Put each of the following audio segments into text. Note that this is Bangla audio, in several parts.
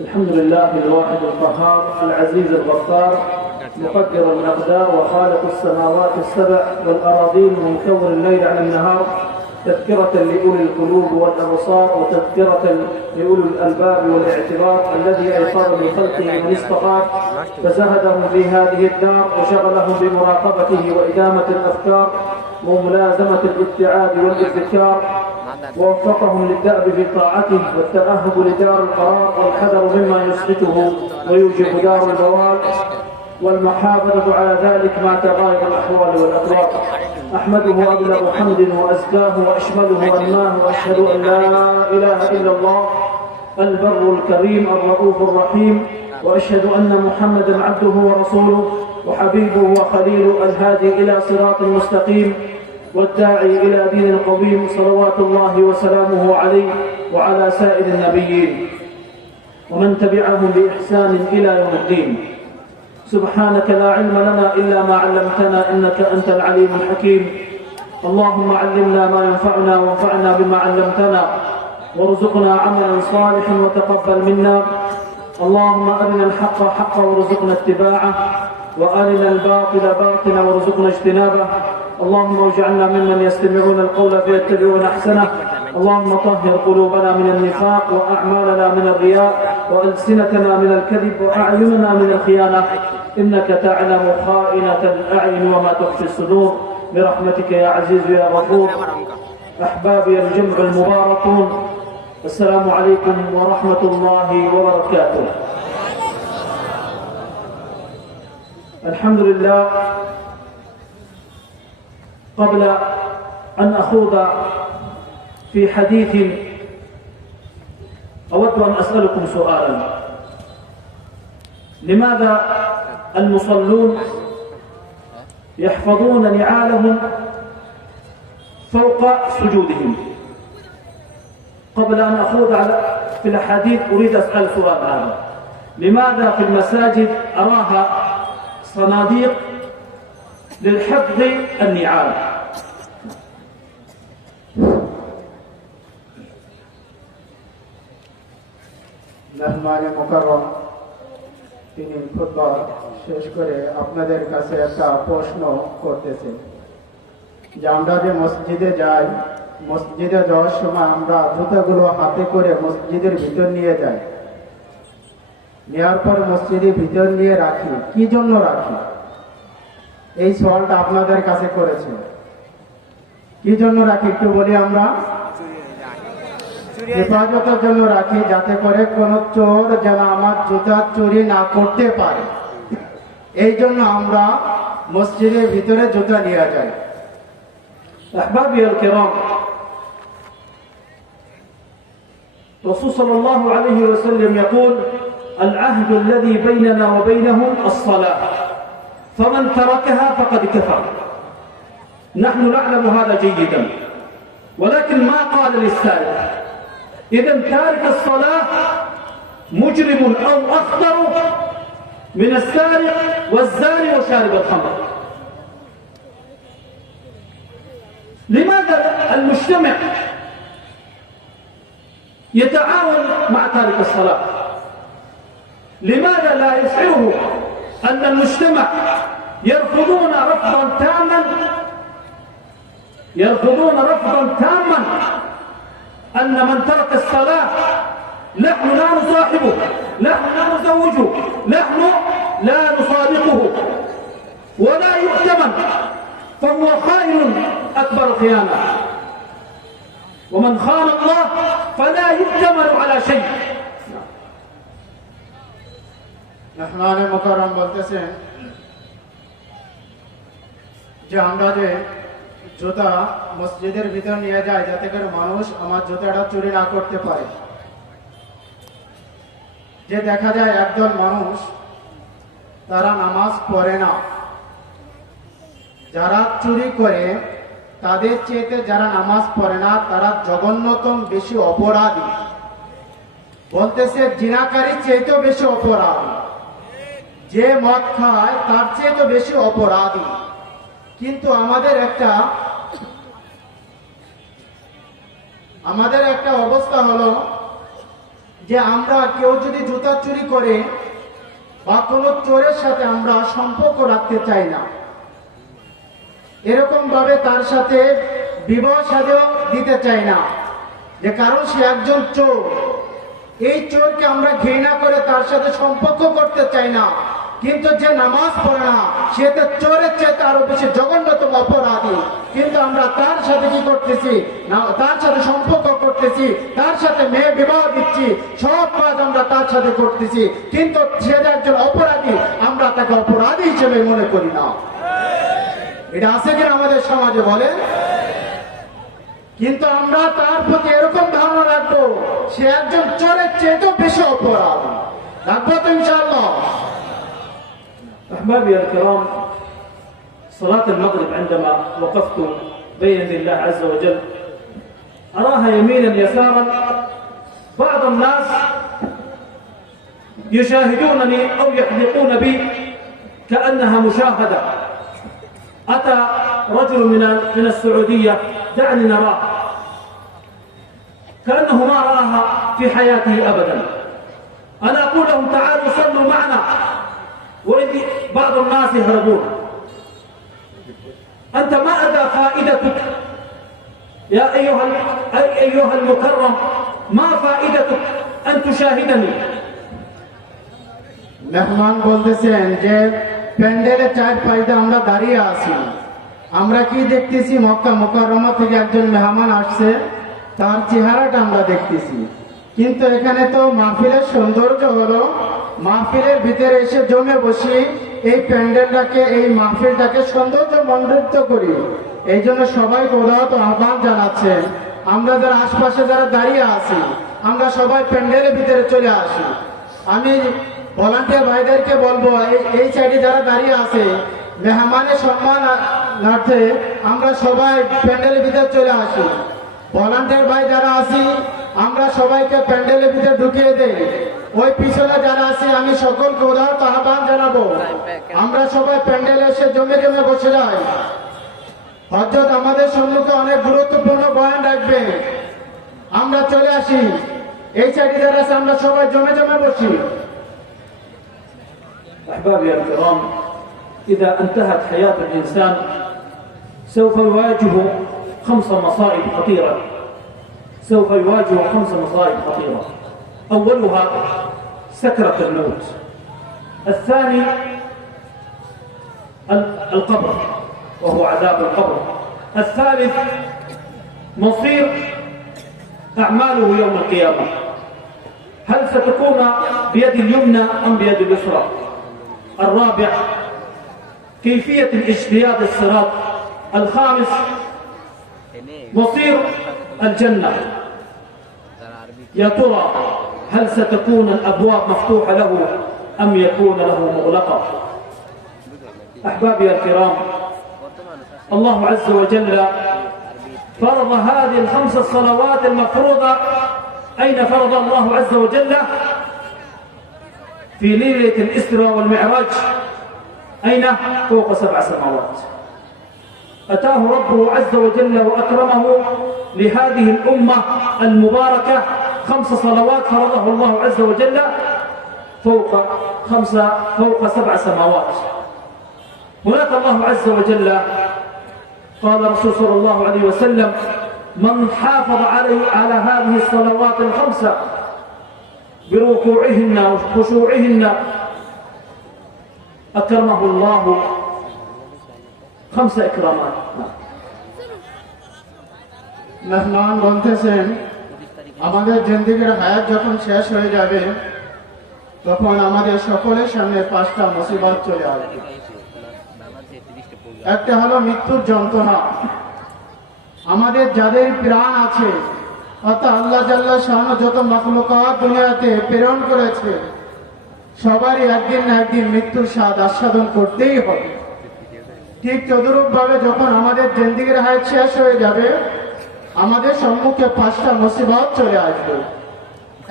الحمد لله الواحد القهار العزيز الغفار مقدر الأقدار وخالق السماوات السبع والأراضين ومكور الليل عن النهار، تذكرة لأولي القلوب والأبصار وتذكرة لأولي الألباب والاعتبار، الذي أيقظ من خلقه من استطاع فزهدهم في هذه الدار وشغلهم بمراقبته وإدامة الأفكار وملازمة الابتعاد والابتكار، ووفقهم للدأب في طاعته والتأهب لدار القرار والحذر مما يسقطه ويوجب دار البوار والمحافظة على ذلك مع تغاير الأحوال والأطوار. أحمده أبلغ حمد وأزكاه وأشمله وأنماه، وأشهد أن لا إله إلا الله البر الكريم الرؤوف الرحيم، وأشهد أن محمدا عبده ورسوله وحبيبه وخليله الهادي إلى صراط مستقيم والداعي إلى دين قويم، صلوات الله وسلامه عليه وعلى سائر النبيين ومن تبعهم بإحسان إلى يوم الدين. سبحانك لا علم لنا إلا ما علمتنا إنك أنت العليم الحكيم. اللهم علمنا ما ينفعنا وانفعنا بما علمتنا وارزقنا عملا صالحا وتقبل منا. اللهم أرنا الحق حقا وارزقنا اتباعه وأرنا الباطل باطلا وارزقنا اجتنابه. اللهم اجعلنا ممن يستمعون القول فيتبعون أحسنه. اللهم طهر قلوبنا من النفاق وأعمالنا من الرياء وألسنتنا من الكذب وأعيننا من الخيانة، إنك تعلم خائنة الأعين وما تخفي الصدور برحمتك يا عزيز يا غفور. أحبابي الجمع المباركون، السلام عليكم ورحمة الله وبركاته. الحمد لله. قبل أن أخوض في حديث أود أن أسألكم سؤالا: لماذا المصلون يحفظون نعالهم فوق سجودهم؟ قبل أن أخوض في الأحاديث أريد أسأل سؤال هذا: لماذا في المساجد أراها صناديق للحفظ النعال؟ মেহমান মুকাররম তিনি খুতবা শেষ করে আপনাদের কাছে একটা প্রশ্ন করতেছেন যে আমরা যে মসজিদে যাই, মসজিদে যাওয়ার সময় আমরা জুতাগুলো হাতে করে মসজিদের ভিতর নিয়ে যাই, নেওয়ার পর মসজিদের ভিতর নিয়ে রাখি, কি জন্য রাখি? এই সওয়ালটা আপনাদের কাছে করেছে। কি জন্য রাখি একটু বলি। আমরা হেফাজতের জন্য রাখি, যাতে করে কোন চোর যেন আমার জুতা চুরি না করতে পারে। এই জন্য আমরা মসজিদের ভিতরে জুতা নিয়ে যাই। أحبابي الكرام، الرسول صلى الله عليه وسلم يقول: العهد الذي بيننا وبينهم الصلاة، فمن تركها فقد كفر. نحن نعلم هذا جيدا، ولكن ما قال للسارق. إذن تارك الصلاة مجرم أو أخطر من السارق والزاني وشارب الخمر. لماذا المجتمع يتعاون مع تارك الصلاة؟ لماذا لا يشعره أن المجتمع يرفضون رفضا تاما أن من ترك الصلاة نحن لا نصاحبه، نحن لا نزوجه، نحن لا نصادقه ولا يؤتمن، فهو خائن أكبر خيانة، ومن خان الله فلا يؤتمن على شيء. মেহমান মুকাররম বলতেছেন যে আমরা যে জুতা মসজিদের ভিতর নিয়ে যায় যাতে করে মানুষ আমার জুতাটা চুরি না করতে পারে। যে দেখা যায় একজন মানুষ তারা নামাজ পড়ে না, যারা চুরি করে তাদের চেয়ে যারা নামাজ পড়ে না তারা জঘন্যতম বেশি অপরাধী। বলতেছে জিনাকারীর চেয়েও বেশি অপরাধী, যে মদ খায় তার চেয়ে বেশি অপরাধী। কিন্তু আমাদের একটা আমাদের একটা অবস্থা হলো যে আমরা কেউ যদি জুতা চুরি করে বা কোনো চোরের সাথে আমরা সম্পর্ক রাখতে চাই না, এরকম ভাবে তার সাথে বিবাহ সাথেও দিতে চাই না, যে কারণ সে একজন চোর। এই চোরকে আমরা ঘৃণা করে তার সাথে সম্পর্ক করতে চাই না, কিন্তু যে নামাজ পড়ে না সে তো চোরের চেয়ে আরো বেশি জঘন্যতম অপরাধী, কিন্তু আমরা তার সাথে কি করতেছি না, তার সাথে সম্পর্ক করতেছি, তার সাথে মেয়ে বিবাহ দিচ্ছি, সব কাজ আমরা তার সাথে করতেছি, কিন্তু সে যে একজন অপরাধী আমরা তাকে অপরাধী হিসেবে মনে করি না। এটা আছে কিনা আমাদের সমাজে বলেন? কিন্তু আমরা তার প্রতি এরকম ধারণা রাখবো সে একজন চোরের চেয়ে বেশি অপরাধ রাখবো তো ইনশাআল্লাহ। أحبابي الكرام، صلاة المغرب عندما وقفت بين يدي الله عز وجل أراها يمينا يسارا، بعض الناس يشاهدونني أو يحدقون بي كأنها مشاهدة. أتى رجل من السعودية، دعني نراه، كأنه ما رآها في حياته أبدا. أنا أقول لهم تعالوا صلوا معنا، وإذ بعض الناس يهربون. أنت ما أدى فائدتك يا أيها المكرم، ما فائدتك أن تشاهدني؟ মেহমান বলতেছেন যে প্যান্ডেলে চার পাইতে আমরা দাঁড়িয়ে আছি, আমরা কি দেখতেছি মক্কা মুকাররমা থেকে একজন মেহমান আসছে, তার চেহারাটা আমরা দেখতেছি, কিন্তু এখানে তো মাহফিলের সৌন্দর্য হলো মাহফিলের ভিতরে এসে জমে বসি, এই প্যান্ডেলটাকে এই মাহফিলটাকে সৌন্দর্য মণ্ডিত করি। এই জন্য সবাই উদাহরণ আহ্বান জানাচ্ছেন, আমরা যারা আশপাশে যারা দাঁড়িয়ে আছি আমরা সবাই প্যান্ডেলের ভিতরে চলে আসি। আমি ভলান্টিয়ার ভাইদেরকে বলবো এই সাইডে যারা দাঁড়িয়ে আছে মেহমানের সম্মানার্থে আমরা সবাই প্যান্ডেলের ভিতরে চলে আসি। ভলান্টিয়ার ভাই যারা আছি আমরা সবাইকে প্যান্ডেলের ভিতরে ঢুকিয়ে দেই। ওই পিছনে যারা আছি আমি সকলকে উদাহরণ আহ্বান জানাবো, আমরা সবাই প্যান্ডেলে এসে জমে জমে বসে যাই। হযরত আমাদের সম্মুখে অনেক গুরুত্বপূর্ণ বয়ান রাখবে, আমরা চলে আসি। এই সাইডে যারা আছে আমরা সবাই জমে জমে বসি। أحبابي الكرام، إذا انتهت حياة الإنسان سوف يواجه 5 مصائب خطيرة، سوف يواجه 5 مصائب خطيرة. أولها سكرة الموت، الثاني القبر وهو عذاب القبر، الثالث مصير أعماله يوم القيامة، هل ستكون بيد اليمنى أم بيد اليسرى، الرابع كيفية اجتياز الصراط، الخامس مصير الجنة، يا ترى هل ستكون الأبواب مفتوحة له أم يكون له مغلقة؟ أحبابي الكرام، الله عز وجل فرض هذه ال5 الصلوات المفروضة. أين فرض الله عز وجل؟ في ليلة الإسراء والمعراج. أين؟ فوق 7 سماوات. أتاه ربه عز وجل وأكرمه لهذه الأمة المباركة 5 صلوات فرضه الله عز وجل فوق 7 سماوات. هناك الله عز وجل قال رسول صلى الله عليه وسلم: من حافظ على هذه الصلوات ال5 بركوعهن وخشوعهن أكرمه الله 5 إكرامات. মেহমান বলতেছেন আমাদের জিন্দেগির হায়াত যখন শেষ হয়ে যাবে তখন আমাদের সকলের সামনে 5টা মুসিবত চলে আসবে। একটা হলো মৃত্যুর যন্ত্রণা। আমাদের যাদের প্রাণ আছে অর্থাৎ আল্লাহ জাল্লা শাআনহু যত মাখলুকাত দুনিয়াতে প্রেরণ করেছে সবারই একদিন না একদিন মৃত্যুর স্বাদ আস্বাদন করতেই হবে। ঠিক তদরূপ ভাবে যখন আমাদের জিন্দেগির হায়াত শেষ হয়ে যাবে আমাদের সম্মুখে 5টা মুসিবত চলে আসবে।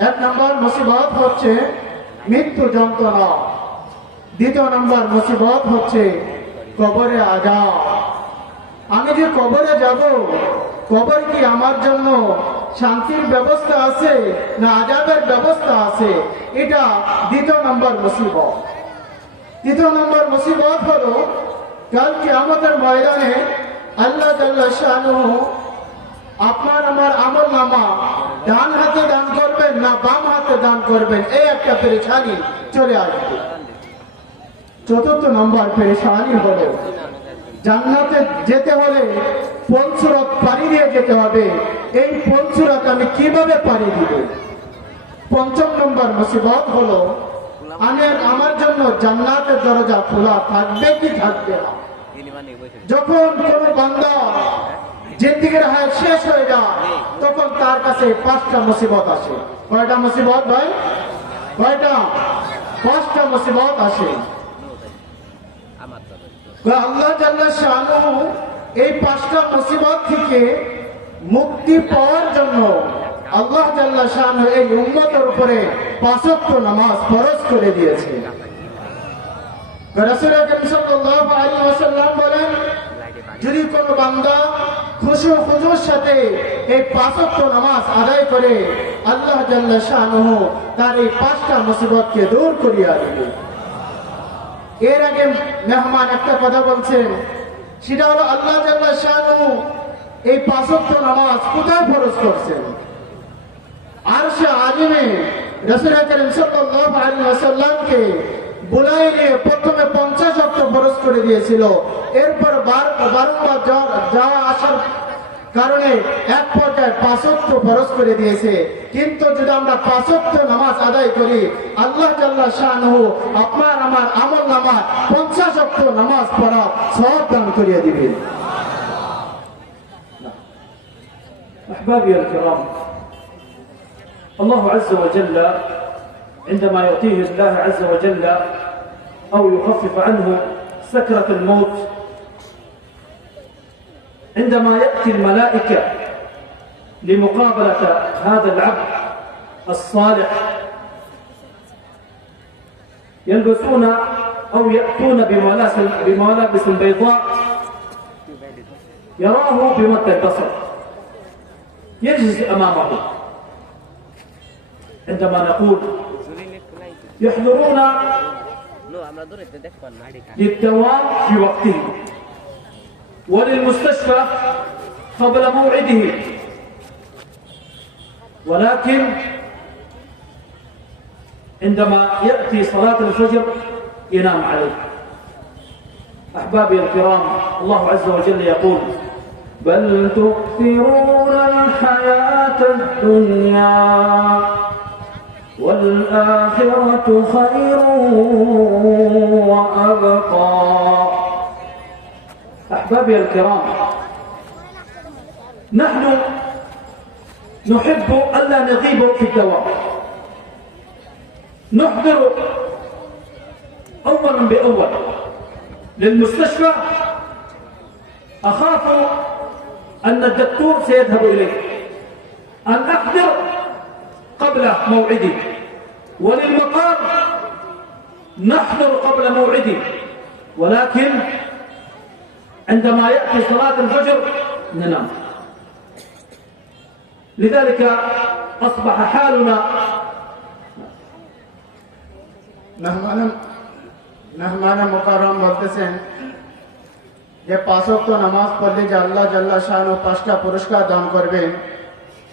1 নম্বর মুসিবত হচ্ছে মৃত্যু যন্ত্রণা, 2 নম্বর মুসিবত হচ্ছে কবরে আযাব। আমি যে কবরে যাব কবর কি আমার জন্য শান্তির ব্যবস্থা আছে না আযাবের ব্যবস্থা আছে? এটা দ্বিতীয় নম্বর মুসিবত। তৃতীয় নম্বর মুসিবত হলো কাল কিয়ামতের ময়দানে আল্লাহ জাল্লা শানুহু আপনার আমার আমল নামা ডান হাতে দান করবেন না বাম হাতে দান করবেন, এই একটা পেরেশানি চলে আসবে। চতুর্থ নম্বর পেরেশানি হলো জান্নাতে যেতে হলে পঞ্চরত পাড়ি দিয়ে যেতে হবে। এই পঞ্চরত আমি কিভাবে পাড়ি দিব? পঞ্চম নম্বর মুসিবত হলো আমার জন্য জান্নাতের দরজা খোলা থাকবে কি থাকবে না? যখন কোন বান্দা জিন্দেগির হায়াত শেষ হয়ে যায় তখন তার কাছে পাঁচটা মুসিবত আসে। কয়টা মুসিবত ভাই? কয়টা? পাঁচটা মুসিবত আসে। আল্লাহ জাল্লা শানুহু এই পাঁচটা মুসিবত থেকে মুক্তি পাওয়ার জন্য আল্লাহ জাল্লা শানুহু এই উম্মতের উপরে 5 ওয়াক্ত নামাজ ফরজ করে দিয়েছে। রাসূল আকরাম সাল্লাল্লাহু আলাইহি ওয়াসাল্লাম বলেন, যদি কোন বান্দা খুশু খুজুর সাথে এই 5 ওয়াক্ত নামাজ আদায় করে আল্লাহ জাল্লা শানুহু তার এই পাঁচটা মুসিবতকে দূর করিয়া দিবে। এর আগে মেহমান একটা কথা বলছেন, সেটা হলো আল্লাহ জাল্লা শানুহু এই 5 ওয়াক্ত নামাজ কোথায় ফরজ করছেন? আরশে আজিমে রাসূল আকরাম সাল্লাল্লাহু আলাইহি ওয়াসাল্লামকে বুলাই নিয়ে প্রথমে 50 ওয়াক্ত ফরজ করে দিয়েছিল। এরপর বারবার যাওয়া আসার কারণে এক পর্যায়ে 5 ওয়াক্ত ফরজ করে দিয়েছে। কিন্তু যদি আমরা 5 ওয়াক্ত নামাজ আদায় করি আল্লাহ জাল্লা শানুহু আপনার আমার আমল নামায় 50 ওয়াক্ত নামাজ পড়া সওয়াব দান করিয়ে দিবেন। أحبابي الكرام، الله عز وجل عندما يعطيه الله عز وجل أو يخفف عنه سكرة الموت، عندما يأتي الملائكة لمقابلة هذا العبد الصالح يلبسون أو يأتون بملابس بيضاء يراه بمد البصر، يجلس أمامه. عندما نقول يحضرون للدوام في وقته وللمستشفى قبل موعده، ولكن عندما يأتي صلاة الفجر ينام عليه. أحبابي الكرام، الله عز وجل يقول: بل تؤثرون الحياة الدنيا والآخرة خير وأبقى. أحبابي الكرام، نحن نحب ألا نغيب في الدوام، نحضر أولا بأول للمستشفى، أخاف أن الدكتور سيذهب إليه، أن أحضر قبل موعدي، وللمقام نحضر قبل موعدي، ولكن عندما يأتي صلاة الفجر ننام. لذلك أصبح حالنا মেহমান মুকাররম বলতেছেন যে 5 ওয়াক্ত নামাজ পড়লে যে আল্লাহ জাল্লা শানুহু 5টা পুরস্কার দান করবেন,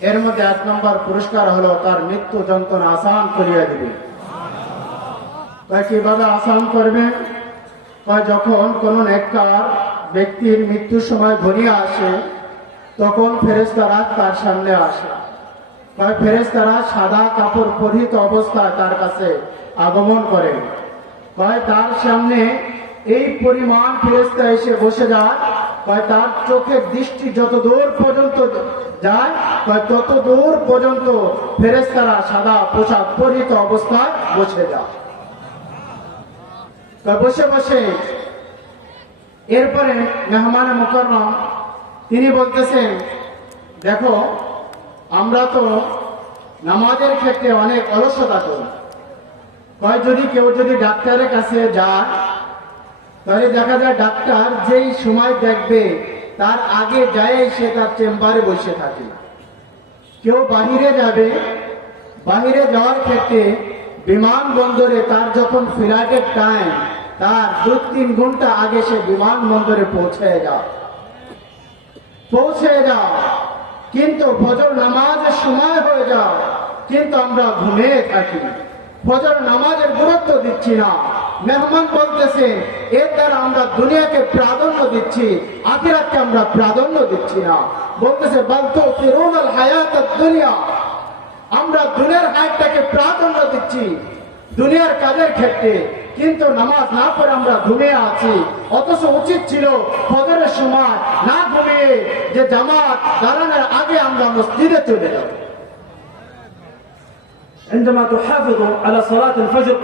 এর মধ্যে 1 নম্বর পুরস্কার হলো তার মৃত্যু যন্ত্রণা আসান করিয়ে দিবে। কিভাবে আসান করবেন? যখন কোন নেককার ব্যক্তির মৃত্যুর সময় ঘনিয়ে আসে তখন ফেরেশতারা তার সামনে আসে। ফেরেশতারা সাদা কাপড় পরিহিত অবস্থায় তার কাছে আগমন করে। তার সামনে এই পরিমাণ ফেরেশতা এসে বসে যায়, তার চোখের দৃষ্টি যত দূর পর্যন্ত যায় তত দূর পর্যন্ত ফেরেশতারা সাদা পোশাক পরিহিত অবস্থায় বসে যায়। বসে বসে এরপরে মেহমান মুকাররম তিনি বলতেছেন, দেখো আমরা তো নামাজের ক্ষেত্রে অনেক অলসতা করি। যদি কেউ ডাক্তারের কাছে যায় তাহলে দেখা যায় ডাক্তার যেই সময় দেখবে তার আগে যায় সে তার চেম্বারে বসে থাকে। কেউ বাহিরে যাবে, বাহিরে যাওয়ার ক্ষেত্রে বিমানবন্দরে তার যখন ফ্লাইটের টাইম, তার 2-3 ঘন্টা আগে সে বিমানবন্দরে পৌঁছে যাও। কিন্তু ফজর নামাজের সময় হয়ে যাও, কিন্তু আমরা ঘুমিয়ে থাকি, ফজর নামাজের গুরুত্ব দিচ্ছি না। মেহমান বলতেছে এর দ্বারা আমরা দুনিয়াকে প্রাধান্য দিচ্ছি, আখিরাতকে আমরা প্রাধান্য দিচ্ছি না। বলতেছে বালতো ফিরুনাল হায়াতাদ দুনিয়া, আমরা দুনিয়ার হায়াতটাকে প্রাধান্য দিচ্ছি দুনিয়ার কাজের ক্ষেত্রে, কিন্তু নামাজ না পড়ে আমরা ঘুমিয়ে আছি। অথচ উচিত ছিল ফজরের সময় না ঘুমিয়ে যে জামাত দাঁড়ানোর আগে আমরা মসজিদে চলে যাব। عندما تحافظ على صلاة الفجر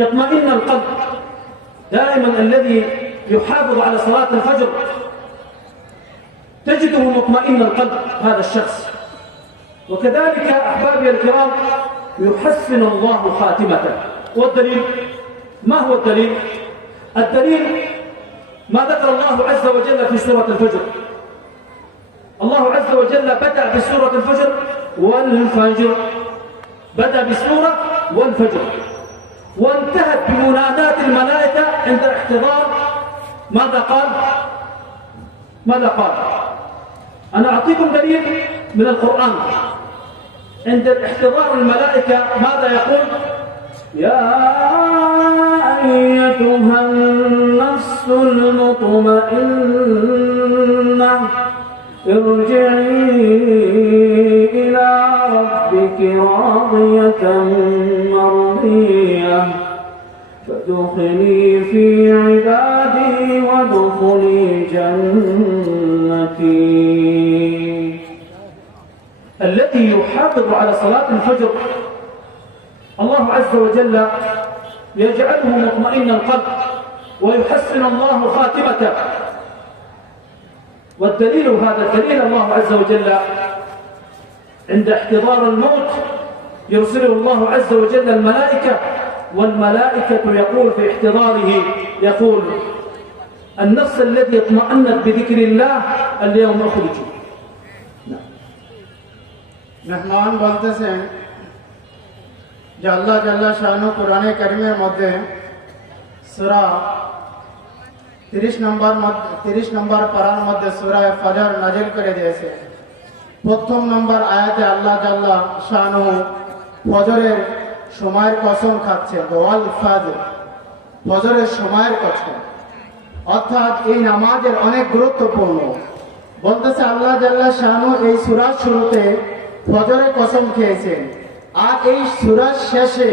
يطمئن القلب. دائما الذي يحافظ على صلاة الفجر تجده مطمئن القلب هذا الشخص. وكذلك أحبابي الكرام يحسن الله خاتمته. والدليل ما هو الدليل؟ الدليل ما ذكر الله عز وجل في سورة الفجر. الله عز وجل بدأ بسورة الفجر والفجر، بدأ بسورة والفجر، وانتهت بمنادات الملائكة عند احتضار. ماذا قال؟ أنا أعطيكم دليل من القرآن. عند احتضار الملائكة ماذا يقول؟ يا أيتها النفس المطمئنة ارجعي إلى ربك راضية مرضية فادخلي في عبادي وادخلي جنتي. الذي يحافظ على صلاة الفجر الله عز وجل يجعله مطمئن القلب ويحسن الله خاتمته. والدليل هذا الدليل الله عز وجل عند احتضار الموت يرسله الله عز وجل الملائكة، والملائكة يقول في احتضاره يقول النفس الذي اطمأنت بذكر الله اليوم اخرجوا. মেহমান বলতেছেন যে আল্লাহ জাল্লা শানু কোরআনে কারিমের মধ্যে সূরা 30 নম্বর পারার মধ্যে সূরা ফজর নাযিল করে দিয়েছে। প্রথম নম্বর আয়াতে আল্লাহ জাল্লা শানু ফজরের সময়ের কসম খাচ্ছে, ওয়াল ফজর, ফজরের সময়ের কসম, অর্থাৎ এই নামাজের অনেক গুরুত্বপূর্ণ। বলতেছে আল্লাহ জাল্লা শানু এই সূরার শুরুতে ফজরের কসম খেয়েছেন, আর এই সূরার শেষে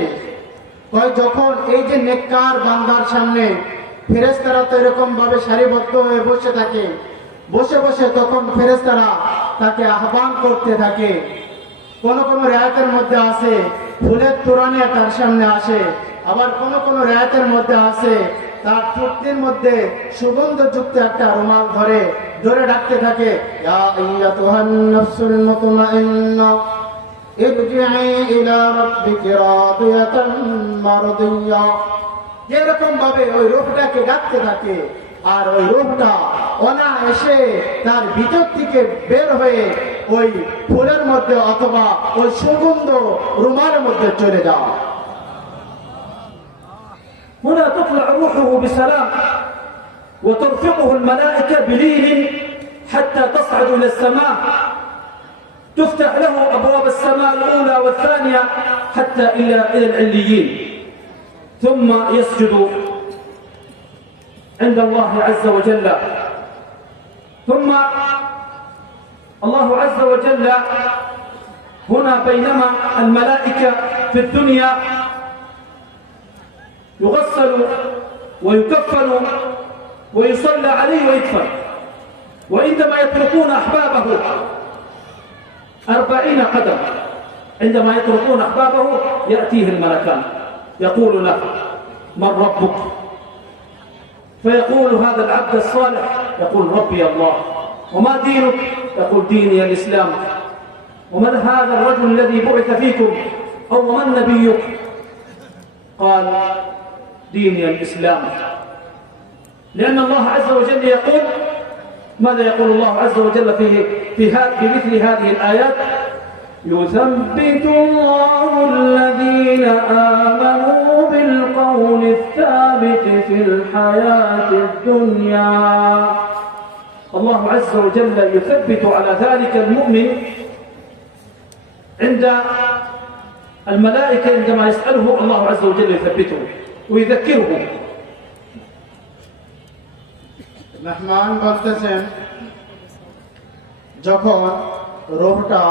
যখন এই যে নেককার বান্দার সামনে ফেরেশতারা তো এরকম ভাবে সারিবদ্ধ হয়ে বসে থাকে, বসে বসে তখন ফেরেশতারা তাকে আহ্বান করতে থাকে। কোন কোন রিয়ায়াতের মধ্যে আছে ফুলের তোড়ানে তার সামনে আসে, আবার কোন কোন রিয়ায়াতের মধ্যে আছে তার ঠোঁটের মধ্যে সুগন্ধযুক্ত একটা রুমাল ধরে ডাকতে থাকে, ইয়া আইয়াতুহান নাফসুল মুতমাইন্না ইরজিই ইলা রাব্বিকি রাদিয়াতান মারদিয়া। এরকম ভাবে ওই রূহটাকে ডাকতে থাকে, আর ওই রূহটা অনায়াসে তার ভিতর থেকে বের হয়ে ওই ফুলের মধ্যে অথবা ওই সুগন্ধ রুমালের মধ্যে চলে যায়। هنا تطلع روحه بسلام وترفقه الملائكة بلين حتى تصعد إلى السماء، تفتح له أبواب السماء الأولى والثانية حتى إلى العليين، ثم يسجد عند الله عز وجل. ثم الله عز وجل هنا بينما الملائكة في الدنيا يغسل ويكفن ويصلى عليه ويدفن، وعندما يتركون أحبابه 40 قدم، عندما يتركون أحبابه يأتيه الملكان يقول له من ربك؟ فيقول هذا العبد الصالح يقول ربي الله. وما دينك؟ يقول ديني الإسلام. ومن هذا الرجل الذي بعث فيكم؟ أو من نبيك؟ قال ديني الإسلام. لأن الله عز وجل يقول، ماذا يقول الله عز وجل في مثل هذه الآيات؟ يثبت الله الذين آمنوا بالقول الثابت في الحياة الدنيا. الله عز وجل يثبت على ذلك المؤمن عند الملائكة عندما يسأله الله عز وجل يثبته ويذكره. মেহমান বলতেছেন, যখন রূহটা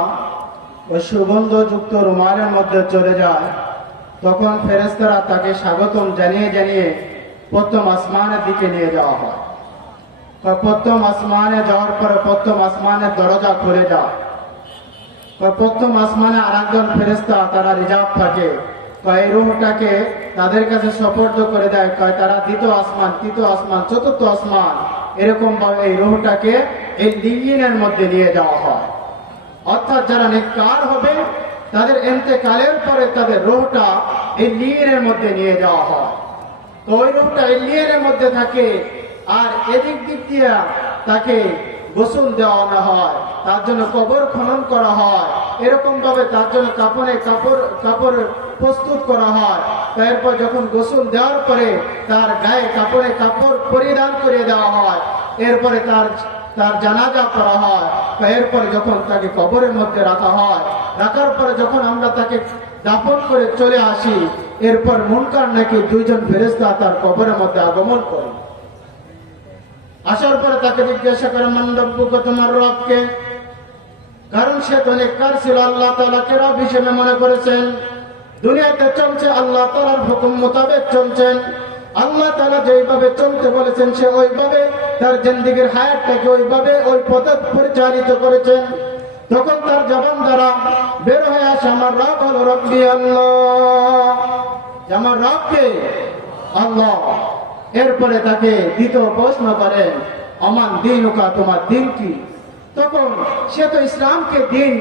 ওই সুগন্ধযুক্ত রুমালের মধ্যে চলে যায়, তখন ফেরেশতারা তাকে স্বাগতম জানিয়ে জানিয়ে প্রথম আসমানের দিকে নিয়ে যাওয়া হয়। প্রথম আসমানে যাওয়ার পরে প্রথম আসমানের দরজা খুলে যায়। প্রথম আসমানে আরেকজন ফেরেশতা তারা রিজার্ভ থাকে, এই রূহটাকে তাদের কাছে সুপর্দ করে দেয়। তারা দ্বিতীয় আসমান, তৃতীয় আসমান, চতুর্থ আসমান, এরকম ভাবে এই রূহটাকে এই লিগিনের মধ্যে নিয়ে যাওয়া হয়। অর্থাৎ যারা নেককার হবে তাদের ইন্তেকালের পরে তাদের রূহটা এই লিগিনের মধ্যে নিয়ে যাওয়া হয়। তো ওই রূহটা এই লিগিনের মধ্যে থাকে, আর এদিক দিক দিয়ে তাকে গোসল দেওয়ানো হয়, তার জন্য কবর খনন করা হয়, এরকম ভাবে তার জন্য কাপড় প্রস্তুত করা হয়। তারপর যখন গোসল দেওয়ার পরে তার গায়ে কাপড় পরিধান করে দেওয়া হয়, এরপরে তার জানাজা করা হয়। এরপরে যখন তাকে কবরের মধ্যে রাখা হয়, রাখার পরে যখন আমরা তাকে দাফন করে চলে আসি, এরপর মুনকার নাকি দুইজন ফেরেশতা তার কবরের মধ্যে আগমন করে। আসার পরে তাকে জিজ্ঞাসা করে, মান রব্বুকা, তোমার রবকে? কারণ সে তো নেককার ছিল, আল্লাহ তাআলাকে রব হিসেবে মনে করেছেন, দুনিয়াতে চলছে আল্লাহ তাআলার হুকুম মোতাবেক চলছেন, আল্লাহ তাআলা যেইভাবে চলতে বলেছেন সে ওইভাবে তার জিন্দেগীর হায়াতটাকে ওই পথে পরিচালিত করেছেন। তখন তার জবান দ্বারা বের হয়ে আসে, আমার রব হলো রব্বি আল্লাহ, আমার রবকে আল্লাহ। এরপরে তাকে দ্বিতীয় প্রশ্ন করেন, আমান দীনুকা, তোমার দিন কি? তখন সে তো ইসলামকে দিন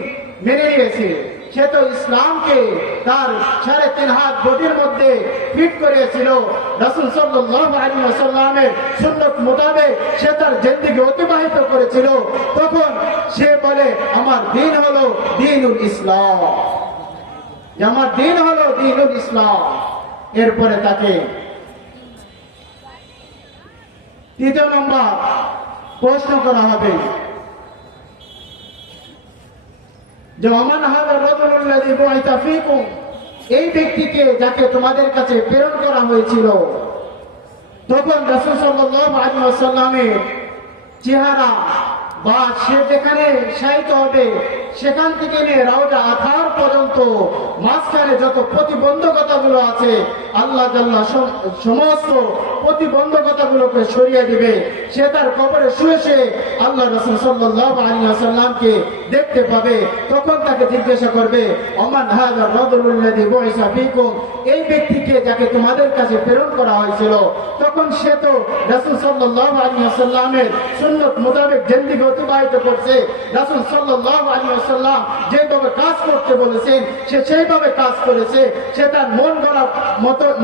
মেনে নিয়েছে, সে তো ইসলামকে তার 3.5 হাত বডির মধ্যে ফিট করেছিল। রাসূল সাল্লাল্লাহু আলাইহি ওয়াসাল্লামের সুন্নাত মোতাবেক সে তার জিন্দেগি অতিবাহিত করেছিল। তখন সে বলে, আমার দিন হলো দ্বীনুল ইসলাম, আমার দিন হলো দ্বীনুল ইসলাম। এরপরে তাকে তৃতীয় নম্বর প্রশ্ন করা হবে যে, ওমান হাযার রাজুলুল্লাযী বুইসা ফীকুম, এই ব্যক্তিকে যাকে তোমাদের কাছে প্রেরণ করা হয়েছিল। তখন রাসূল সাল্লাল্লাহু আলাইহি ওয়াসাল্লামের চেহারা বা সে যেখানে শায়িত হবে সেখান থেকে নিয়ে রাউজা আথার পর্যন্ত মাঝখানে যত প্রতিবন্ধকতাগুলো আছে, আল্লাহ জাল্লাহ সমস্ত প্রতিবন্ধকতাগুলোকে সরিয়ে দিবে। সে তার কবরে শুয়ে আল্লাহ রাসূল সাল্লাল্লাহু আলাইহি ওয়াসাল্লামকে দেখতে পাবে। তখন তাকে জিজ্ঞাসা করবে, ওমান হাযার রাজুলুল্লাযী বুইসা ফীকুম, এই ব্যক্তিকে যাকে তোমাদের কাছে প্রেরণ করা হয়েছিল। তখন সে তো রাসূল সাল্লাল্লাহু আলাইহি ওয়াসাল্লামের সুন্নাত মোতাবেক জিন্দেগি অতিবাহিত করছে। রাসূল সাল্লাল্লাহু আলাইহি ওয়াসাল্লাম যেভাবে কাজ করতে বলেছেন সে সেইভাবে কাজ করেছে। সে তার মন গড়া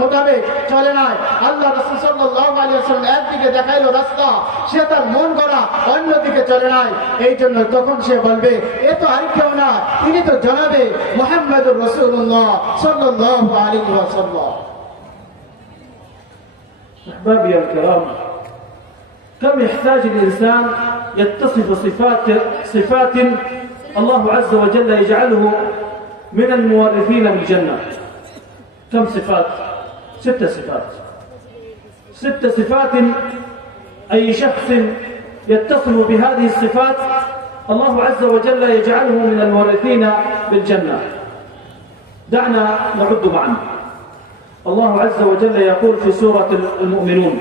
মোতাবেক চলে নাই। আল্লাহ রাসূল সাল্লাল্লাহু আলাইহি ওয়াসাল্লাম একদিকে দেখাইলো রাস্তা, সে তার মন গড়া অন্যদিকে চলে নাই। এই জন্য তখন সে বলবে, এ তো আর কেউ না, তিনি তো জনাবে মুহাম্মদুর রাসূলুল্লাহ সাল্লাল্লাহু আলাইহি ওয়াসাল্লাম। أحبابي الكرام، كم يحتاج الإنسان يتصف صفات الله عز وجل يجعله من المورثين بالجنة؟ كم صفات؟ 6 صفات. 6 صفات. أي شخص يتصف بهذه الصفات الله عز وجل يجعله من الوارثين بالجنة. دعنا نعد معا. الله عز وجل يقول في سورة المؤمنون: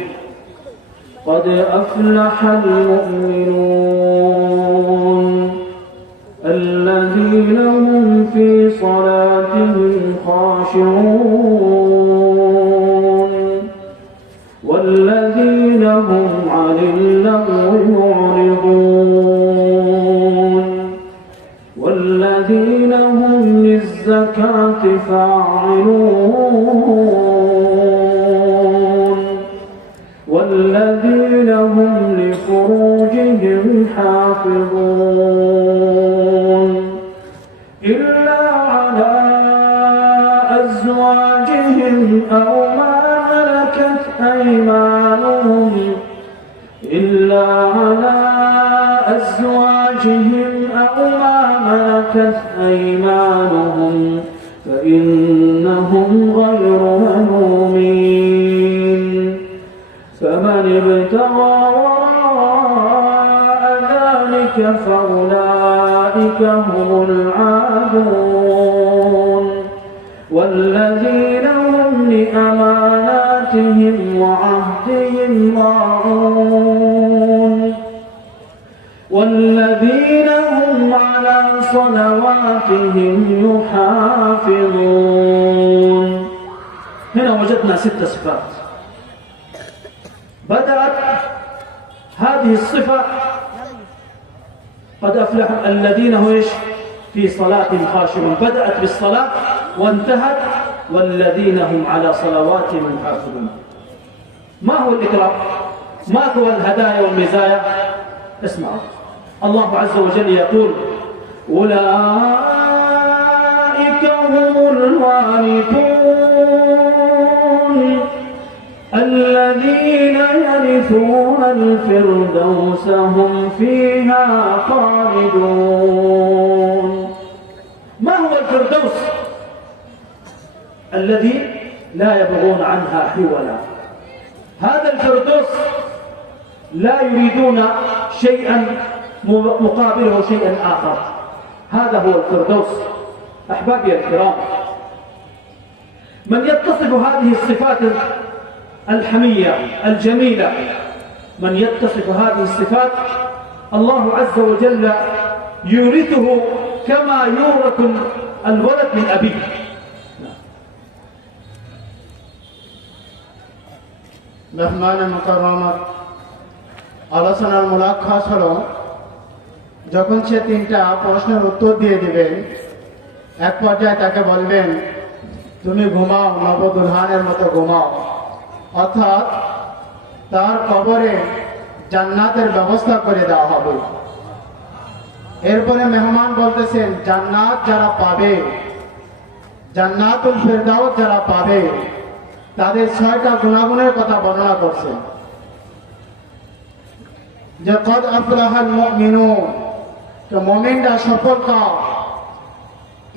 قد أفلح المؤمنون الذين هم في صلاتهم خاشعون والذين هم عن اللغو معرضون والذين هم للزكاة فاعلون والذين أو ما ملكت أيمانهم إلا على أزواجهم أو ما ملكت أيمانهم فإنهم غير ملومين فمن ابتغى وراء ذلك فأولئك هم العادون والذين هم لأماناتهم وعهدهم راعون والذين هم على صلواتهم يحافظون. هنا وجدنا 6 صفات. بدأت هذه الصفة قد أفلح الذين هم في صلاة خاشعون، بدأت بالصلاة وانتهت والذين هم على صلواتهم يحافظون. ما هو الإكرام؟ ما هو الهدايا والمزايا؟ اسمعوا، الله عز وجل يقول أولئك هم الوارثون الذين يرثون الفردوس هم فيها خالدون. ما هو الفردوس؟ الذي لا يبغون عنها حولا. هذا الفردوس لا يريدون شيئا مقابله شيئا آخر، هذا هو الفردوس. أحبابي الكرام، من يتصف هذه الصفات الحمية الجميلة، من يتصف هذه الصفات الله عز وجل يورثه كما يورث الولد من أبيه. মেহমান মুকাররমাত আলোচনার মুলাকাত হলো যখন সে 3টা প্রশ্নের উত্তর দিয়ে দিবে, এক পর্যায়ে তাকে বলবেন তুমি ঘুমাও, নবদুলহানের মতো ঘুমাও, অর্থাৎ তার কবরে জান্নাতের ব্যবস্থা করে দেওয়া হবে। এরপরে মেহমান বলতেছেন জান্নাত যারা পাবে, জান্নাতুল ফিরদাউস যারা পাবে, তাদের 6টা গুণাগুণের কথা বর্ণনা করছেন যে কদ আফলাহাল মুমিনুন, তো মুমিনরা সফল কাম।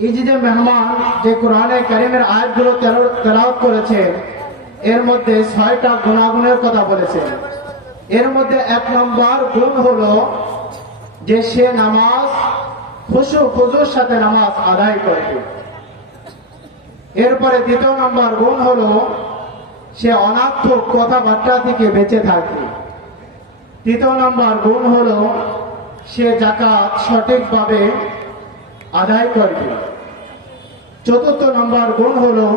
এই যে মেহমান যে কোরআনে কারীমের আয়াতগুলো তেলাওয়াত করেছেন এর মধ্যে 6টা গুণাগুণের কথা বলেছেন। এর মধ্যে 1 নম্বর গুণ হলো যে সে নামাজ খুশু খুজুর সাথে নামাজ আদায় করবে। এরপরে 2 নম্বর গুণ হলো সে অনার্থক কথাবার্তা থেকে বেঁচে থাকে। 3 নম্বর গুণ হলো সে যাকাত সঠিকভাবে আদায় করবে। 4 নম্বর গুণ হলো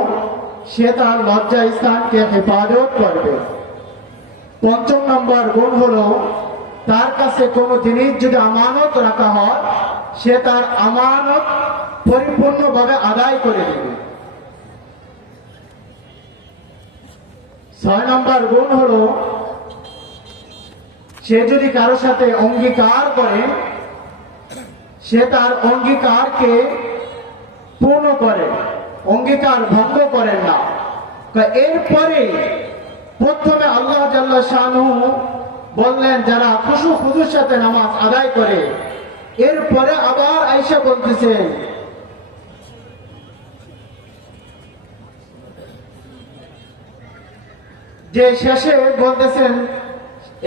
সে তার লজ্জা স্থানকে হেফাজত করবে। 5 নম্বর গুণ হলো তার কাছে কোনো জিনিস যদি আমানত রাখা হয় সে তার আমানত পরিপূর্ণভাবে আদায় করে দেবে। 6 নম্বর গুণ হলো সে যদি কারো সাথে অঙ্গীকার করে সে তার অঙ্গীকারকে পূর্ণ করে, অঙ্গীকার ভঙ্গ করেন না। এরপরে প্রথমে আল্লাহ জাল্লা শানুহু বললেন যারা খুশু খুজুর সাথে নামাজ আদায় করে, এরপরে আবার আয়েশা বলতেছেন যে শেষে বলতেছেন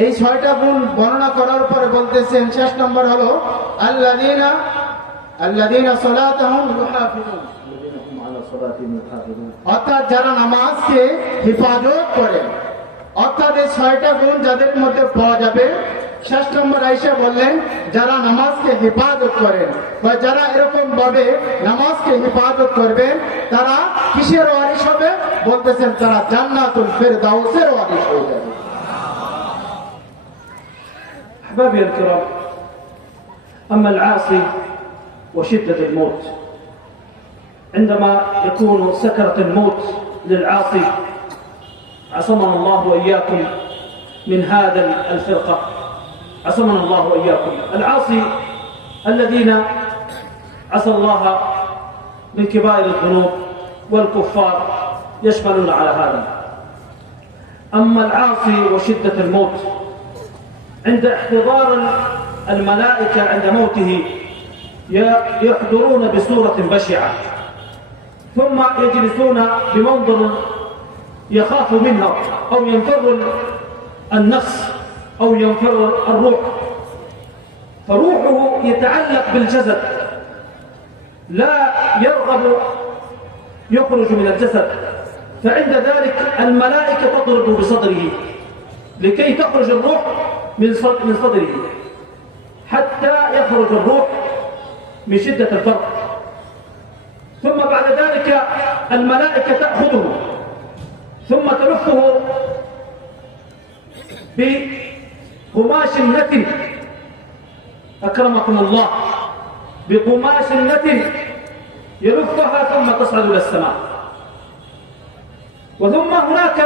এই 6টা গুণ বর্ণনা করার পরে বলতেছেন শেষ নম্বর হলো আল্লাযীনা সালাতাহুম ইউহাফিজুন, অর্থাৎ যারা নামাজকে হেফাজত করে। অর্থাৎ এই 6টা গুণ যাদের মধ্যে পাওয়া যাবে। শেষ নম্বর আয়েশা বললেন যারা নামাজকে হেফাজত করেন বা যারা এরকম ভাবে নামাজকে হেফাজত করবেন তারা কিসের ওয়ারিশ হবে? বলতেছেন তারা জান্নাতুল ফিরদাউসের ওয়ারিশ হয়ে যাবে। أحبابي الكرام، أما العاصي وشدة الموت، عندما يكون سكرة الموت للعاصي عصمنا الله وإياكم من هذا الفرقة، عصمنا الله وإياكم. العاصي الذين عصى الله من كبائر الذنوب والكفار يشملون على هذا. أما العاصي وشدة الموت عند احتضار الملائكة عند موته يحضرون بصورة بشعة، ثم يجلسون بمنظر يخاف منها أو ينفر النفس أو ينفر الروح، فروحه يتعلق بالجسد لا يرغب يخرج من الجسد، فعند ذلك الملائكة تضرب بصدره لكي تخرج الروح من صدره حتى يخرج الروح من شدة الفرق. ثم بعد ذلك الملائكة تأخذه ثم تلفه بقماش نتن، أكرمكم الله، بقماش نتن يلفها ثم تصعد إلى السماء. وثم هناك